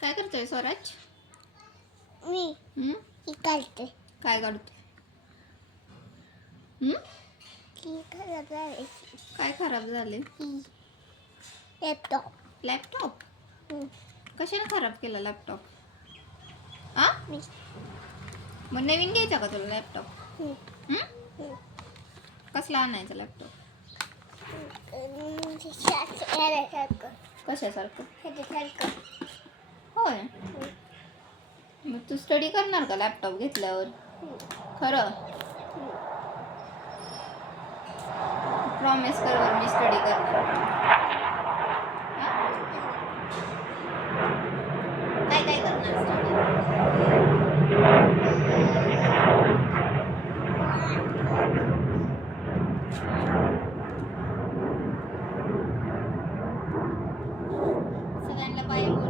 काय करतोय स्वराज? मी काढते. काय काढतोय? की खराब झाले. काय खराब झाले? लॅपटॉप. लॅपटॉप? कशाने खराब केला लॅपटॉप? आ? मग नवीन घ्यायचा का तुला लॅपटॉप? कसला आणायचा लॅपटॉप? कशासारखं? होय. मग तू स्टडी करणार का लॅपटॉप घेतल्यावर? खरं? प्रॉमिस कर मी स्टडी करणार. काय काय करणार सगळ्यांना बाय बोल.